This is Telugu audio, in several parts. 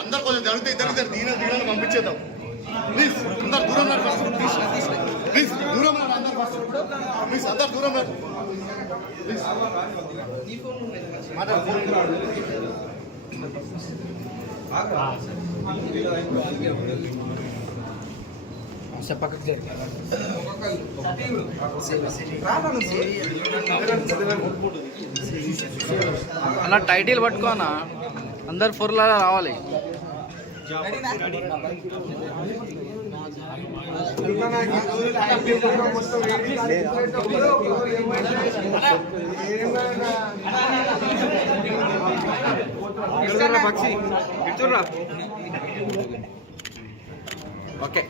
అందరు కొంచెం జరిగితే ఇద్దరు దీని పంపించేద్దాం ప్లీజ్. అందరు దూరం ప్లీజ్, దూరం ప్లీజ్, అందరు దూరం పక్కకు అలా టైటిల్ పట్టుకోనా అందరు ఫోర్లా రావాలి. ఓకే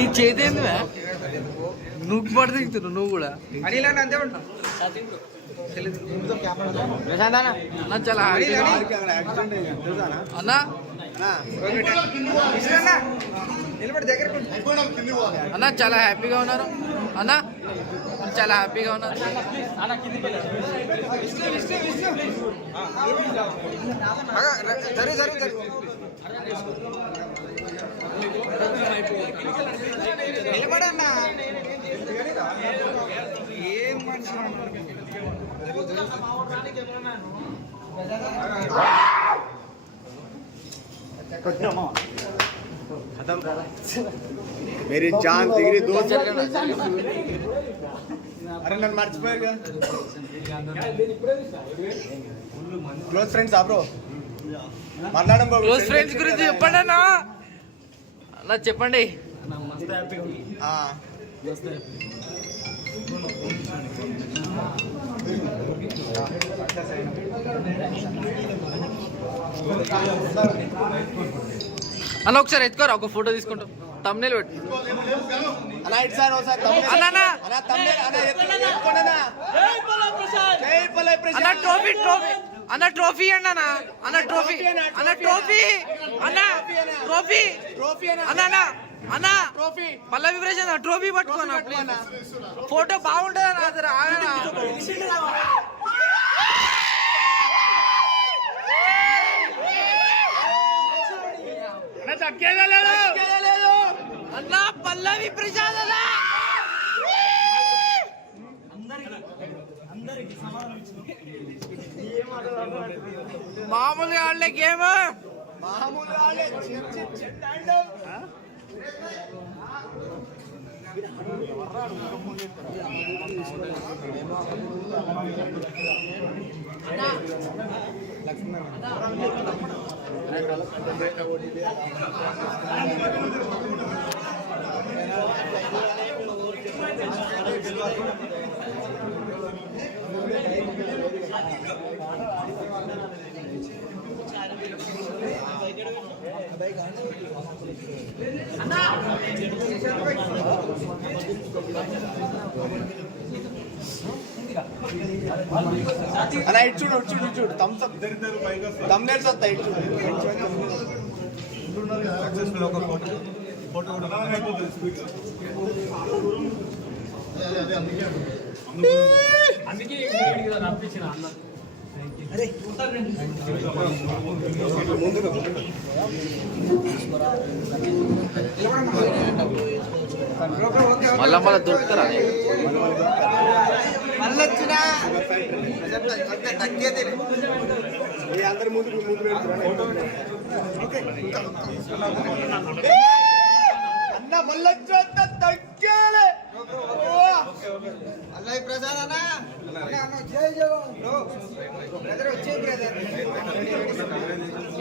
ఈ చేతేంది నువ్వు పడితే నువ్వు కూడా అంతే ఉంటావు అన్న చాలా అన్నా అన్న చాలా హ్యాపీగా ఉన్నారు అన్న, చాలా హ్యాపీగా ఉన్నారు. నిలబడన్నా ఏం మనిషి मेरी जान दिगरी दोस्त. अरे नन्नु मर्चिपोयारुगा क्लोज फ्रेंड्स ब्रो మాట్లాడడం బ్రో. క్లోజ్ ఫ్రెండ్స్ గురించి చెప్పండి అన్న. అలా చెప్పండి. అన్న ఒకసారి ఎత్తుకోరా, ఒక ఫోటో తీసుకుంటాం. తమ్నేల్ పెట్టు అన్న. ట్రోఫీ ట్రోఫీ అన్న, ట్రోఫీ అండి అన్న. అన్న ట్రోఫీ అన్న, ట్రోఫీ అన్న, ట్రోఫీ అన్న అన్న అన్న ట్రోఫీ పల్లవి బ్రష్ అన్న, ట్రోఫీ పట్టుకోనా ప్లీజ్. ఫోటో బాగుంటుంది అన్న. అది రాగనా అన్న, పల్లవి ప్రసాద్ అన్న. మామూలుగా ఆడలే గేమ్, మామూలుగా ఆడలే. అలా ఇటు చూడు, చూడు చూడు, తమ్నేల్స్ వస్తాయి. ఇటు అందుకే రప్పించిన అన్న. మళ్ళా మళ్ళీ దొరుకుతారా? మళ్ళొచ్చినా అందరి ముందు అన్న మళ్ళొచ్చు తగ్గేలే. అల్లయ్య ప్రసాద్ అన్న వచ్చే బ్రదర్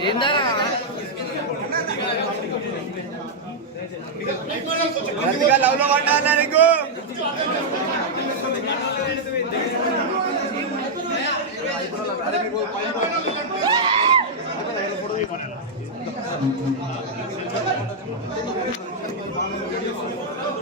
ఏందా లవ్ లో పడ్డా నీకు.